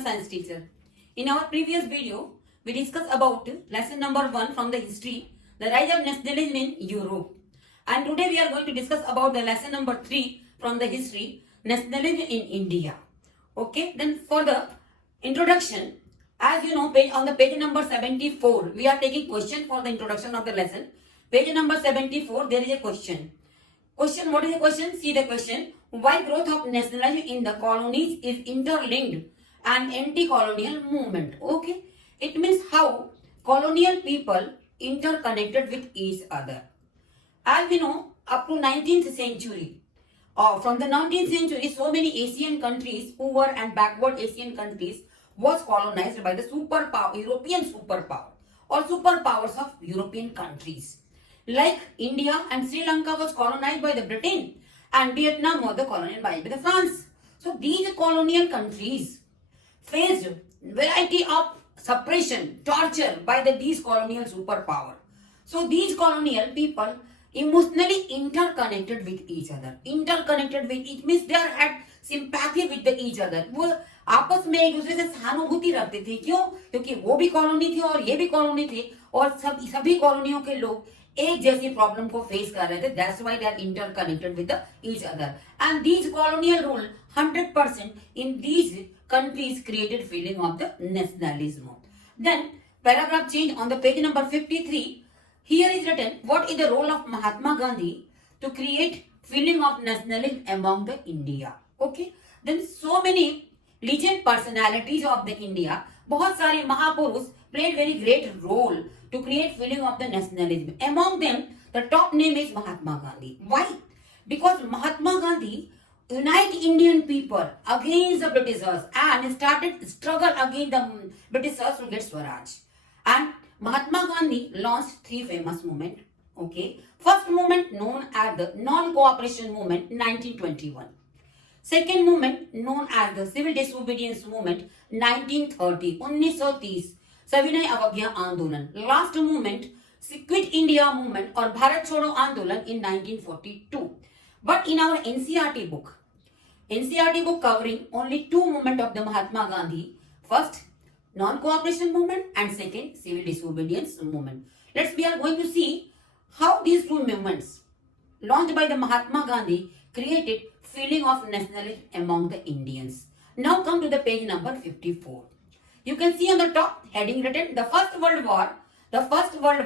your science teacher. In our previous video, we discussed about lesson number 1 from the history, the rise of nationalism in Europe. And today we are going to discuss about the lesson number 3 from the history, nationalism in India. Okay, then for the introduction, as you know, on the page number 74, we are taking question for the introduction of the lesson. Page number 74, there is a question. Question, what is the question? See the question. Why growth of nationalism in the colonies is interlinked and anti-colonial movement? Okay. It means how colonial people interconnected with each other. As we know, up to 19th century, or from the 19th century, so many Asian countries, poor and backward Asian countries, was colonized by the superpower, European superpower or superpowers of European countries. Like India and Sri Lanka was colonized by the Britain and Vietnam was the colonized by the France. So these colonial countries faced variety of suppression, torture by these colonial superpower. So these colonial people emotionally interconnected with each other. Interconnected with it means they had sympathy with each other. वो आपस में एक दूसरे से सहानुभूति रखते थे. क्यों? क्योंकि वो भी कॉलोनी थी और ये भी कॉलोनी थे और सभी कॉलोनियों के लोग एक जैसी प्रॉब्लम को फेस कर रहे थे. That's why they are interconnected with each other. And these colonial rule 100% in these countries created feeling of the nationalism. Then paragraph change on the page number 53. Here is written, what is the role of Mahatma Gandhi to create feeling of nationalism among the India? Okay. Then so many legend personalities of the India, बहुत सारे महापुरुष played very great role to create feeling of the nationalism. Among them, the top name is Mahatma Gandhi. Why? Because Mahatma Gandhi unite Indian people against the Britishers and started struggle against the Britishers to get Swaraj. And Mahatma Gandhi launched 3 famous movements. Okay. First movement known as the non-cooperation movement 1921. Second movement known as the civil disobedience movement 1930. 1930 सविनय अवज्ञा आंदोलन. Last movement Quit India movement or Bharat Chodo Andolan in 1942. But in our NCERT book covering only 2 movements of the Mahatma Gandhi. First, non-cooperation movement and second, civil disobedience movement. We are going to see how these 2 movements launched by the Mahatma Gandhi created feeling of nationalism among the Indians. Now come to the page number 54. You can see on the top heading written the First World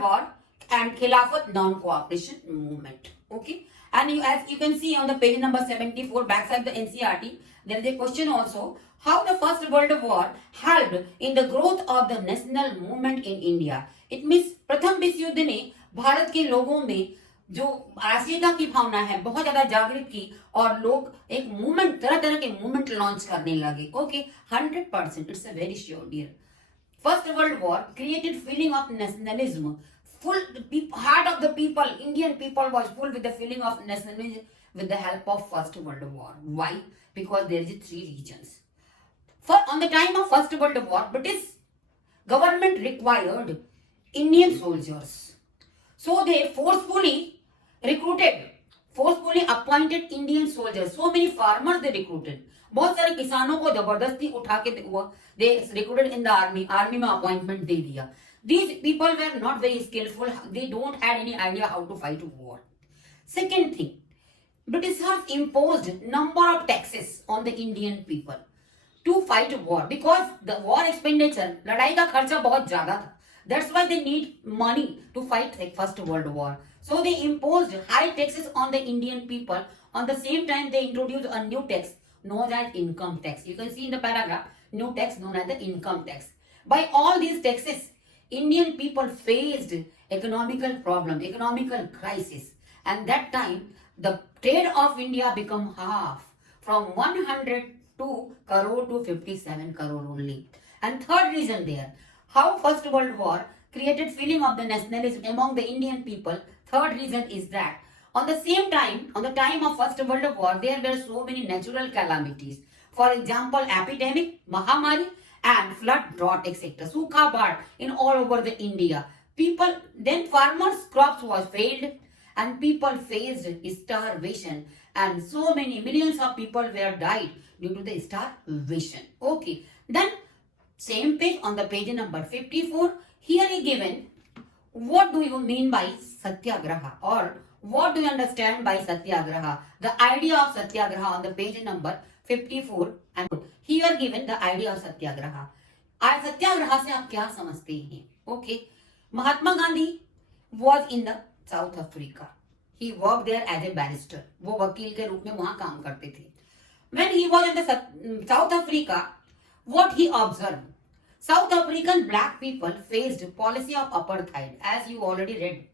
War and Khilafat non-cooperation movement. Okay. And as you can see on the page number 74 backside the NCERT, there is a question also, how the First World War helped in the growth of the national movement in India. It means प्रथम विश्व युद्ध ने भारत के लोगों में जो राष्ट्रीयता की भावना है बहुत ज्यादा जागृत की और लोग एक मूवमेंट तरह के मूवमेंट लॉन्च करने लगे. Okay 100% it's a very sure dear. First world war created feeling of nationalism. Full heart of the people, Indian people was full with the feeling of nationalism with the help of First World War. Why? Because there is 3 regions. On the time of First World War, British government required Indian soldiers. So they forcefully appointed Indian soldiers. So many farmers they recruited. बहुत सारे किसानों को जबरदस्ती उठा के they recruited in the army. Army में appointment दे दिया. These people were not very skillful. They don't had any idea how to fight a war. Second thing, Britishers imposed number of taxes on the Indian people to fight a war because the war expenditure, लड़ाई का खर्चा बहुत ज्यादा था. That's why they need money to fight the First World War. So they imposed high taxes on the Indian people. On the same time, they introduced a new tax known as income tax. You can see in the paragraph, new tax known as the income tax. By all these taxes, Indian people faced economical problem, economical crisis. And that time, the trade of India become half from 102 crore to 57 crore only. And third reason there, how First World War created feeling of the nationalism among the Indian people. Third reason is that on the same time, on the time of First World War, there were so many natural calamities. For example, epidemic, Mahamari, and flood, drought, etc. Sukha baad in all over the India. Then farmers' crops was failed and people faced starvation and so many millions of people were died due to the starvation. Okay. Then Same page on the page number 54. Here is given what do you mean by Satyagraha or what do you understand by Satyagraha? The idea of Satyagraha on the page number 54 and here given the idea of Satyagraha. आज सत्याग्रह से आप क्या समझते हैं? Okay, Mahatma Gandhi was in the South Africa. He worked there as a barrister. वो वकील के रूप में वहां काम करते थे. When he was in the South Africa, what he observed? South African black people faced policy of apartheid, as you already read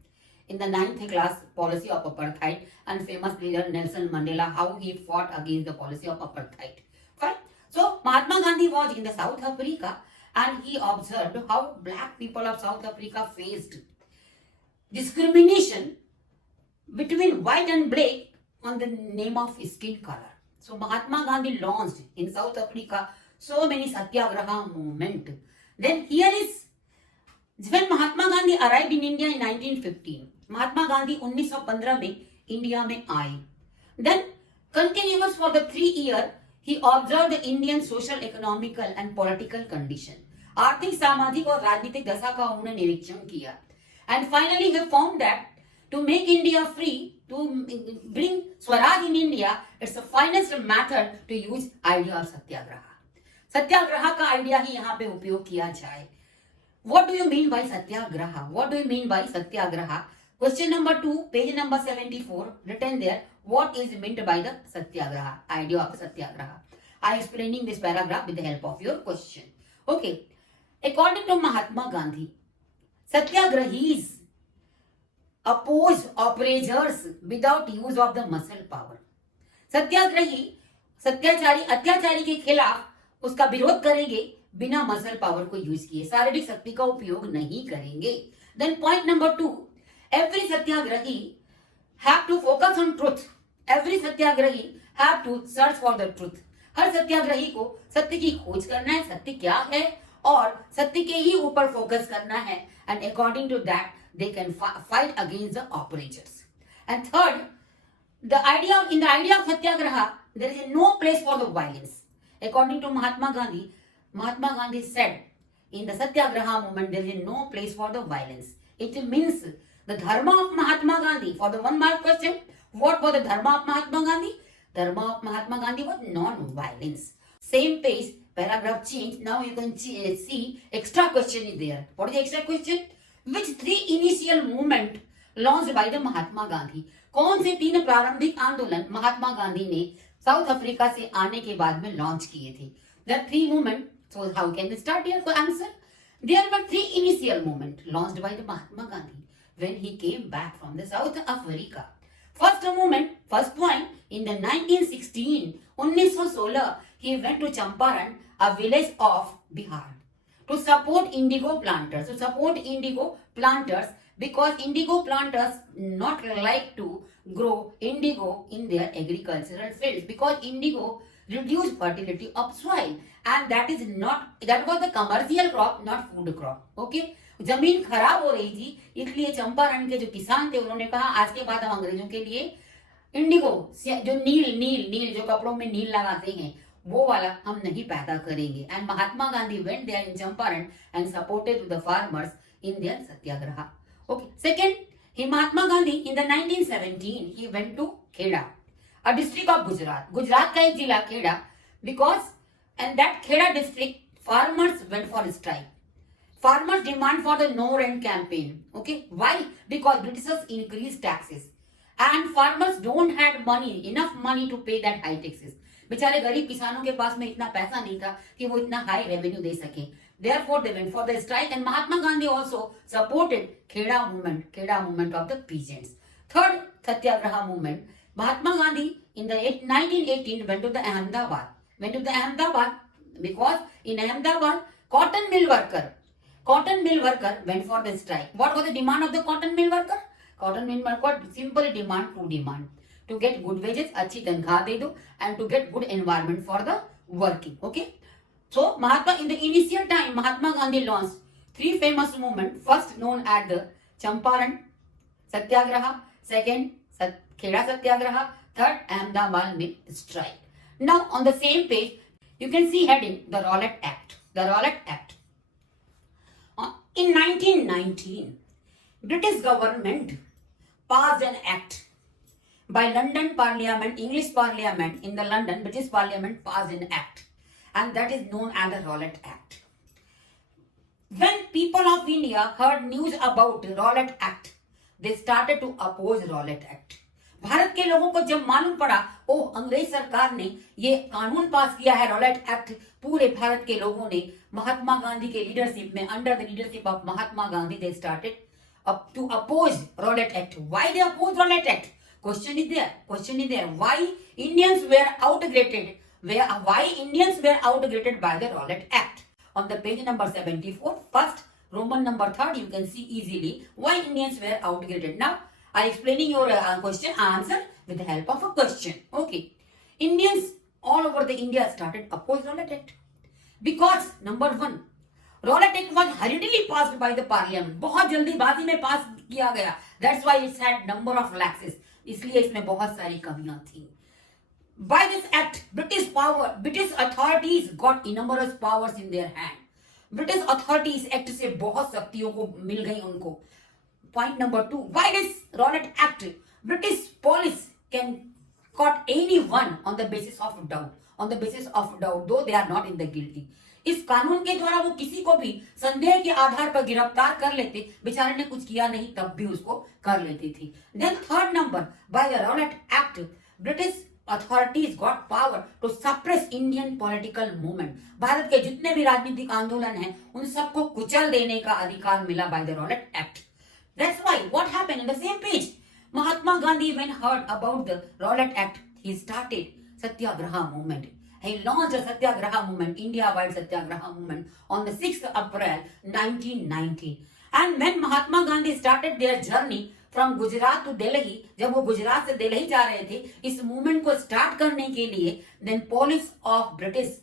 in the 9th class, policy of apartheid, and famous leader Nelson Mandela, how he fought against the policy of apartheid. Fine. So Mahatma Gandhi was in the South Africa and he observed how black people of South Africa faced discrimination between white and black on the name of skin color. So Mahatma Gandhi launched in South Africa so many satyagraha movement. Then here is when Mahatma Gandhi arrived in India in 1915. Mahatma Gandhi 1915 में India में आए. Then continuous for the 3 years he observed the Indian social, economical and political condition. आर्थिक, सामाजिक और राजनीतिक दशा का उन्होंने निरीक्षण किया. And finally he found that to make India free, to bring Swaraj in India, it's the finest method to use idea of सत्याग्रह. सत्याग्रह का आइडिया ही यहाँ पे उपयोग किया जाए. What do you mean by satyagraha? What do you mean by satyagraha? Question number 2, page number 74, written there. What is meant by the satyagraha? Idea of satyagraha. I am explaining this paragraph with the help of your question. Okay. According to Mahatma Gandhi, satyagrahis oppose oppressors without use of the muscle power. सत्याग्रही सत्याचारी अत्याचारी के खिलाफ उसका विरोध करेंगे बिना muscle power को use किए, शारीरिक शक्ति का उपयोग नहीं करेंगे. Then point number 2, every satyagrahi have to focus on truth. Every satyagrahi have to search for the truth. हर सत्याग्रही को सत्य की खोज करना है, सत्य क्या है और सत्य के ही ऊपर फोकस करना है. And according to that they can fight against the operators. And third, the idea in the idea of satyagraha there is no place for the violence. According to Mahatma Gandhi said in the satyagraha movement there is no place for the violence. It means the dharma of Mahatma Gandhi. For the 1 mark question, what was the dharma of Mahatma Gandhi? Dharma of Mahatma Gandhi was non-violence. Same page, paragraph change. Now you can see extra question is there. What is the extra question? Which 3 initial movement launched by the Mahatma Gandhi? कौन से 3 प्रारंभिक आंदोलन महात्मा गांधी ने south Africa से आने के बाद में लॉन्च किए थे? The 3 movement. So how can we start here for answer? There were 3 initial movement launched by the Mahatma Gandhi when he came back from the South Africa. First movement, first point, in the 1916, he went to Champaran, a village of Bihar, to support indigo planters. To support indigo planters because indigo planters not like to grow indigo in their agricultural fields because indigo reduce fertility of soil and that was the commercial crop, not food crop. Okay, जमीन खराब हो रही थी इसलिए चंपारण के जो किसान थे उन्होंने कहा आज के बाद हम अंग्रेजों के लिए इंडिगो जो नील जो कपड़ों में नील लगाते हैं वो वाला हम नहीं पैदा करेंगे. And Mahatma Gandhi went there in Champaran and supported the farmers in their satyagraha. Okay. Second, Mahatma Gandhi in the 1917 he went to Kheda, a district of Gujarat. Gujarat का एक जिला Kheda because and that Kheda district farmers went for strike. Farmers demand for the no rent campaign. Okay, why? Because Britishers increased taxes and farmers don't had enough money to pay that high taxes. बेचारे गरीब किसानों के पास में इतना पैसा नहीं था कि वो इतना हाई रेवेन्यू दे सके. Therefore, they went for the strike, and Mahatma Gandhi also supported Kheda movement of the peasants. Third Satyagraha movement, Mahatma Gandhi in the 1918 went to the Ahmedabad. Because in Ahmedabad, cotton mill worker went for the strike. What was the demand of the cotton mill worker? Cotton mill worker simply demand to get good wages, अच्छी तनख्वाह दे दो, and to get good environment for the working. Okay. So, in the initial time, Mahatma Gandhi launched 3 famous movements. First known as the Champaran Satyagraha, second Kheda Satyagraha, third Ahmedabad Mill Strike. Now, on the same page, you can see heading the Rowlatt Act. the Rowlatt Act. In 1919, British government passed an act by London Parliament, English Parliament in the London, British Parliament passed an act, and that is known as the Rowlatt Act. When people of India heard news about Rowlatt Act, they started to oppose Rowlatt Act. Bharat के लोगों को जब मालूम पड़ा अंग्रेज सरकार ने ये कानून पास किया है रॉलेट एक्ट, पूरे भारत के लोगों ने महात्मा गांधी के लीडरशिप में, under the leadership of Mahatma Gandhi, they started to oppose Rowlatt Act. Why they oppose Rowlatt Act? Question is there. Why Indians were outdated? Why Indians were outdated by the Rowlatt Act? On the page number 74, first Roman number 3rd, you can see easily why Indians were outdated. Now I explaining your question answer with the help of a question. Okay, Indians all over the India started oppose Rowlatt Act because number one, Rowlatt Act was hurriedly passed by the Parliament. बहुत जल्दीबाजी में पास किया गया. That's why it's had number of lapses. इसलिए इसमें बहुत सारी कमियां थी. By this act, British authorities got enormous powers in their hand. British authorities act से बहुत शक्तियों को मिल गई उनको. Point number 2. By this Rowlatt Act, British police can caught anyone on the basis of doubt. On the basis of doubt, though they are not in the guilty. इस कानून के द्वारा वो किसी को भी संदेह के आधार पर गिरफ्तार कर लेते. बेचारे ने कुछ किया नहीं तब भी उसको कर लेती थी. Then third number, by the Rowlatt Act, British authorities got power to suppress Indian political movement. Bharat के जितने भी राजनीतिक आंदोलन हैं उन सबको कुचल देने का अधिकार मिला by the Rowlatt Act. That's why what happened in the same page, Mahatma Gandhi, when heard about the Rowlatt Act, he started Satyagraha movement. He launched a Satyagraha movement, India-wide Satyagraha movement on the 6th April 1990. And when Mahatma Gandhi started their journey from Gujarat to Delhi, जब वो गुजरात से दिल्ली जा रहे थे इस movement को start करने के लिए, then police of British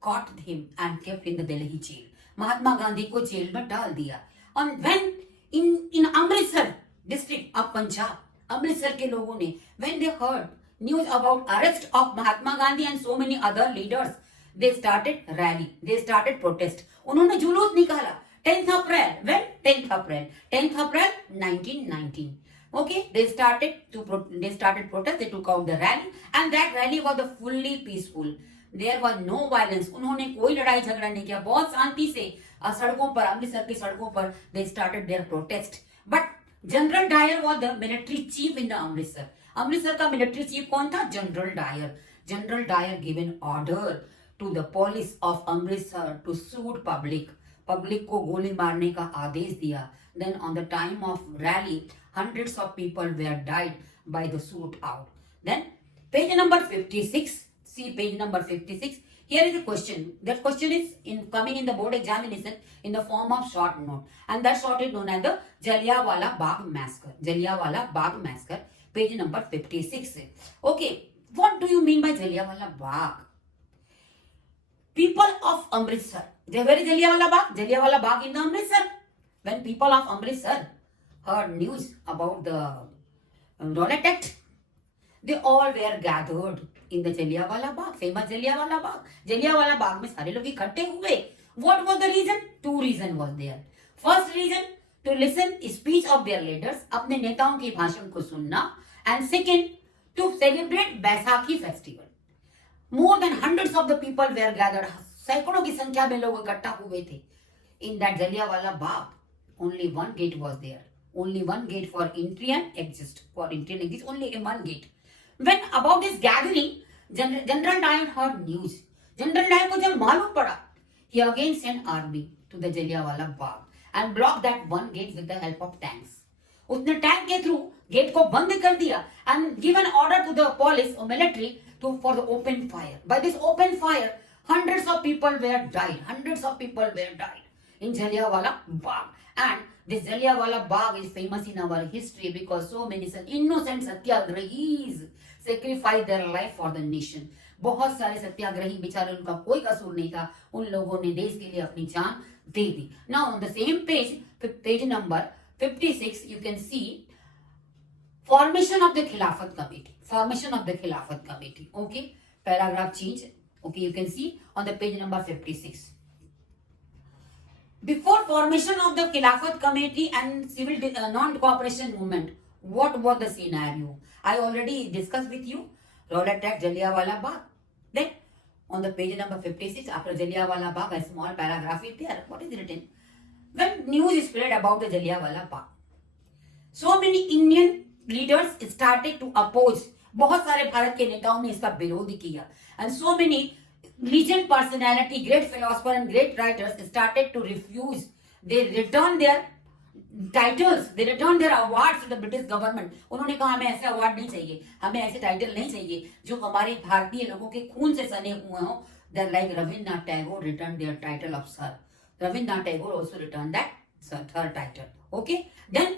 caught him and kept in the Delhi jail. Mahatma Gandhi को जेल में डाल दिया. And when in Amritsar district of Punjab, Amritsar के लोगों ने, when they heard news about arrest of Mahatma Gandhi and so many other leaders, they started rally, they started protest. उन्होंने जुलूस निकाला 10th April, when 10th April 1919. Okay, they started protest, they took out the rally and that rally was fully peaceful. There was no violence. उन्होंने कोई लड़ाई झगड़ा नहीं किया, बहुत शांति से सड़कों पर, अमृतसर की सड़कों पर they started their protest. But General Dyer was the military chief in the Amritsar. Amritsar का मिलिट्री चीफ कौन था? General Dyer. General Dyer given order to the police of Amritsar to shoot public को गोली मारने का आदेश दिया. Then on the time of rally hundreds of people were died by the shoot out. Then page number 56, see page number 56. Here is a question. That question is coming in the board examination in the form of short note, and that short is known as the Jallianwala Bagh massacre. Jallianwala Bagh massacre, page number 56. Okay, what do you mean by Jallianwala Bagh? People of Amritsar. Where is Jallianwala Bagh? Jallianwala Bagh in the Amritsar. When people of Amritsar heard news about the Rowlatt Act, they all were gathered in the Jallianwala Bagh, famous Jallianwala Bagh. Jallianwala Bagh में सारे लोग इकट्ठे हुए. What was the reason? Two reasons was there. First reason, to listen speech of their leaders, अपने नेताओं की भाषण को सुनना, and second, to celebrate Baisakhi festival. More than hundreds of the people were gathered. सैकड़ों की संख्या में लोग इकट्ठा हुए थे. In that Jallianwala Bagh, only one gate was there. Only one gate for entry and exit. For entry and exit, only one gate. When about this gathering, General Dyer heard news. General Dyer को जब मालूम पड़ा, he again sent army to the Jallianwala Bagh and blocked that one gate with the help of tanks. उसने tank के through gate को बंद कर दिया and given order to the police or military for the open fire. By this open fire, hundreds of people were died. Hundreds of people were died in Jallianwala Bagh. And this Jallianwala Bagh is famous in our history because so many innocent satyagrahis sacrificed their life for the nation. बहुत सारे सत्याग्रही बेचारे, उनका कोई कसूर नहीं था, उन लोगों ने देश के लिए अपनी जान दे दी. Now on the same page, page number 56, you can see formation of the Khilafat Committee. Formation of the Khilafat Committee. Okay, paragraph change. Okay, you can see on the page number 56. Before formation of the Khilafat Committee and civil non-cooperation movement, what was the scenario? I already discussed with you. Roll attack Jallianwala Bagh. Then on the page number 56, after Jallianwala Bagh, a small paragraph is there. What is written? When news is spread about the Jallianwala Bagh, so many Indian leaders started to oppose. बहुत सारे भारत के नेताओं ने इसका विरोध किया. And so many legend personality, great philosopher and great writers started to refuse. They returned their titles, they returned their awards to the British government. उन्होंने कहा हमें ऐसे अवार्ड नहीं चाहिए, हमें ऐसे टाइटल नहीं चाहिए जो हमारे भारतीय लोगों के खून से सने हुए हों. Like Rabindranath Tagore returned their title of Sir. Rabindranath Tagore also returned that third title. Okay, then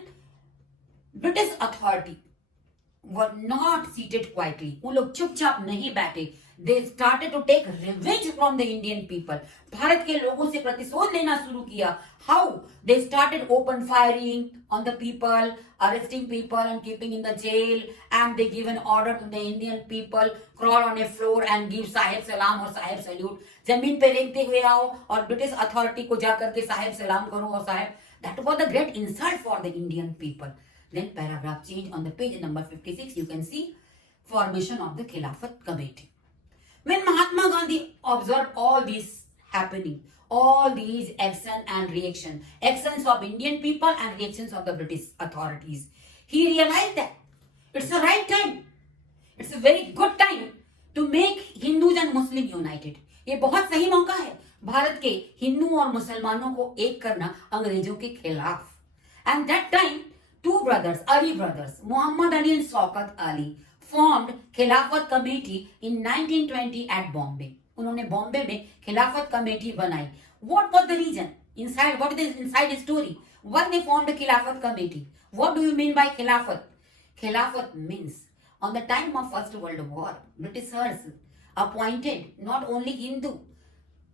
British authority were not seated quietly. वो लोग चुपचाप नहीं बैठे. They started to take revenge from the Indian people. Bharat के लोगों से प्रतिशोध लेना शुरू किया. How? They started open firing on the people, arresting people and keeping in the jail, and they give an order to the Indian people, crawl on a floor and give साहेब सलाम और साहेब salute. जमीन पे रेंगते हुए आओ और British authority को जाकर के साहेब सलाम करो और साहेब. That was the great insult for the Indian people. Then paragraph change on the page number 56, you can see formation of the Khilafat Committee. When Mahatma Gandhi observed all this happening, all these action and reaction, actions of Indian people and reactions of the British authorities, he realized that it's the right time, it's a very good time to make Hindus and Muslims united. ये बहुत सही मौका है भारत के हिंदू और मुसलमानों को एक करना अंग्रेजों के खिलाफ. And that time, two brothers, Ali brothers, Muhammad Ali and Shaukat Ali, formed खिलाफत कमेटी in 1920 at Bombay. उन्होंने बॉम्बे में खिलाफत कमेटी बनाई. What was the reason? Inside, what is the inside story? Why they formed the खिलाफत committee? What do you mean by खिलाफत? खिलाफत means on the time of First World War, Britishers appointed not only Hindu,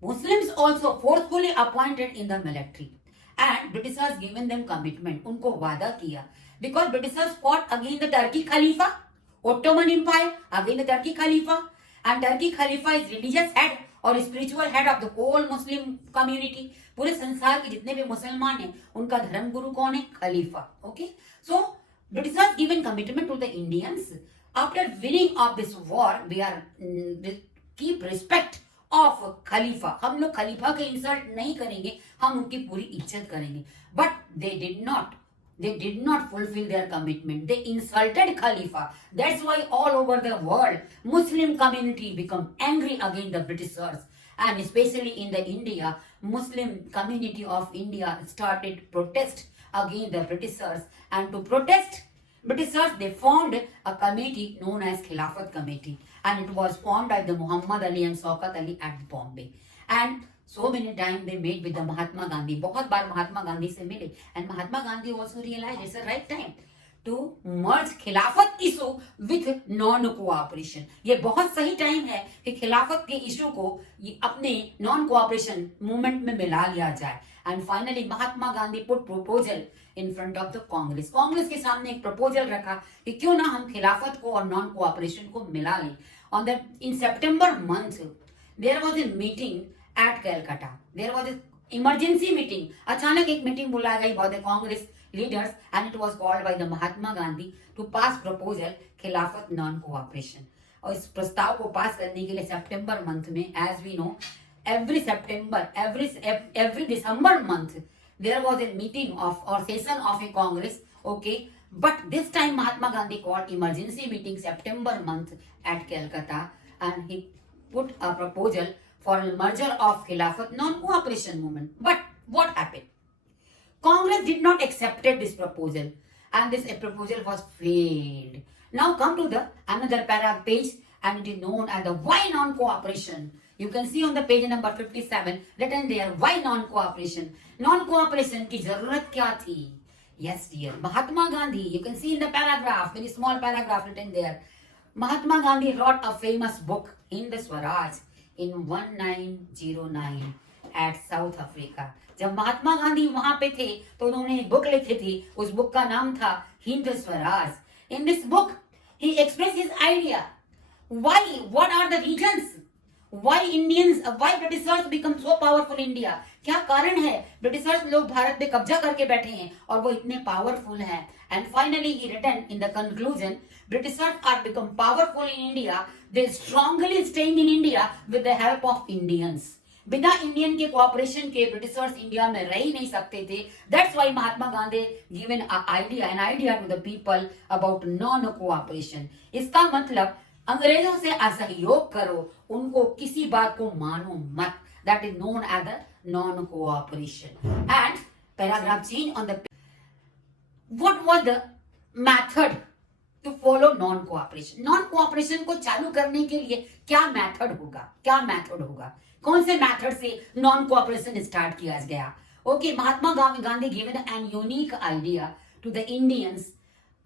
Muslims also forcefully appointed in the military. And Britishers given them commitment. उनको वादा किया. Because Britishers fought against the Turkey Khalifa, Ottoman Empire, against the Turkey Khalifa, and Turkey Khalifa is religious head और spiritual head of the whole Muslim community. पूरे संसार के जितने भी मुसलमान हैं उनका धर्म गुरु कौन है? खलीफा. Okay, so Britishers given commitment to the Indians. After winning of this war, we are keep respect of खलीफा. हम लोग खलीफा के इंसल्ट नहीं करेंगे, हम उनकी पूरी इज्जत करेंगे. But they did not fulfill their commitment. They insulted Khalifa. That's why all over the world, Muslim community become angry against the Britishers. And especially in the India, Muslim community of India started protest against the Britishers. And to protest Britishers, they formed a committee known as Khilafat Committee. And it was formed by the Muhammad Ali and Shaukat Ali at Bombay. And so many times they met with the Mahatma Gandhi. बहुत बार महात्मा गांधी से मिले. And Mahatma Gandhi also realized it's the right time to merge खिलाफत issue with non-cooperation. ये बहुत सही time है कि खिलाफत के इशू को अपने non-cooperation movement में मिला लिया जाए. And finally Mahatma Gandhi put proposal in front of the Congress. Congress के सामने एक proposal रखा कि क्यों ना हम खिलाफत को और non-cooperation को मिला लें. In September month, there was a meeting at Calcutta. There was an emergency meeting. अचानक एक मीटिंग बुलाई गई by the Congress leaders and it was called by the Mahatma Gandhi to pass proposal खिलाफत non-cooperation. और इस प्रस्ताव को पास करने के लिए सितंबर मंथ में, as we know, every September, every December month, there was a meeting of or session of a Congress. Okay, but this time Mahatma Gandhi called emergency meeting September month at Calcutta and he put a proposal for a merger of Khilafat non-cooperation movement. But what happened? Congress did not accept this proposal and this proposal was failed. Now come to the another page and it is known as the why non-cooperation. You can see on the page number 57 written there why non-cooperation. Non-cooperation की जरूरत क्या थी? Yes dear, Mahatma Gandhi, you can see in the paragraph, very small paragraph written there. Mahatma Gandhi wrote a famous book in the Swaraj in 1909 at South Africa. जब महात्मा गांधी वहां पे थे तो उन्होंने एक बुक लिखी थी. उस बुक का नाम था Hind Swaraj. In this book, he expressed his idea. Why? What are the reasons? why Britishers become so powerful in India? क्या कारण है ब्रिटिशर्स लोग भारत पे कब्जा करके बैठे हैं और वो इतने पावरफुल हैं? And finally he written in the conclusion, Britishers are become powerful in India, they strongly staying in India with the help of Indians. बिना इंडियन के कोऑपरेशन के ब्रिटिशर्स इंडिया में रह ही नहीं सकते थे. That's why Mahatma Gandhi given an idea to the people about non cooperation. इसका मतलब अंग्रेजों से असहयोग करो, उनको किसी बात को मानो मत. That is known as the non cooperation. And paragraph change on the what was the method to follow non cooperation. Non cooperation को चालू करने के लिए क्या मेथड होगा, कौन से मेथड से नॉन कोऑपरेशन स्टार्ट किया गया? Okay, Mahatma Gandhi given an unique idea to the Indians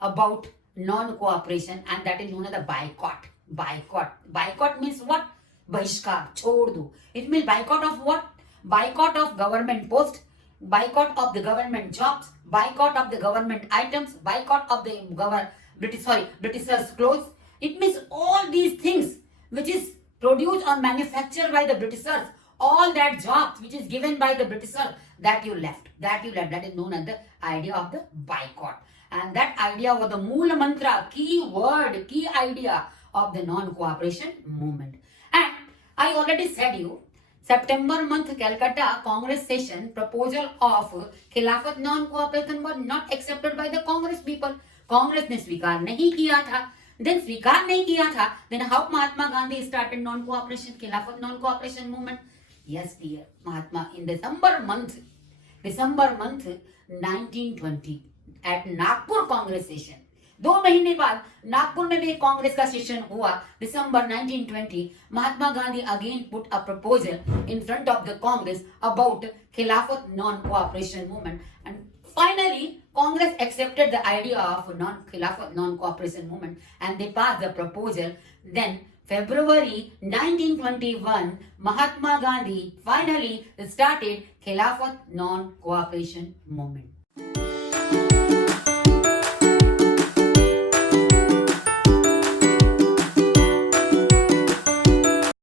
about non cooperation, and that is known as the boycott means what? बहिष्कार, छोड़ दो. It means boycott of what? Boycott of government post, boycott of the government jobs, boycott of the government items, boycott of the Britishers clothes. It means all these things which is produced or manufactured by the Britishers, all that jobs which is given by the Britishers, that you left. That is known as the idea of the boycott. And that idea was the mool mantra, key word, key idea of the non-cooperation movement. And I already said you, September month Calcutta Congress session proposal of Khilafat non-cooperation was not accepted by the Congress people. Congress ने स्वीकार नहीं किया था. Then how Mahatma Gandhi started non-cooperation, Khilafat non-cooperation movement? Yes, dear Mahatma, in December month 1920 at Nagpur Congress session. 2 महीने बाद नागपुर में भी एक कांग्रेस का सेशन हुआ. December 1920, Mahatma Gandhi again put a proposal in front of the Congress about Khilafat non-cooperation movement, and finally Congress accepted the idea of Khilafat non-cooperation movement and they passed the proposal. Then February 1921, Mahatma Gandhi finally started Khilafat non-cooperation movement.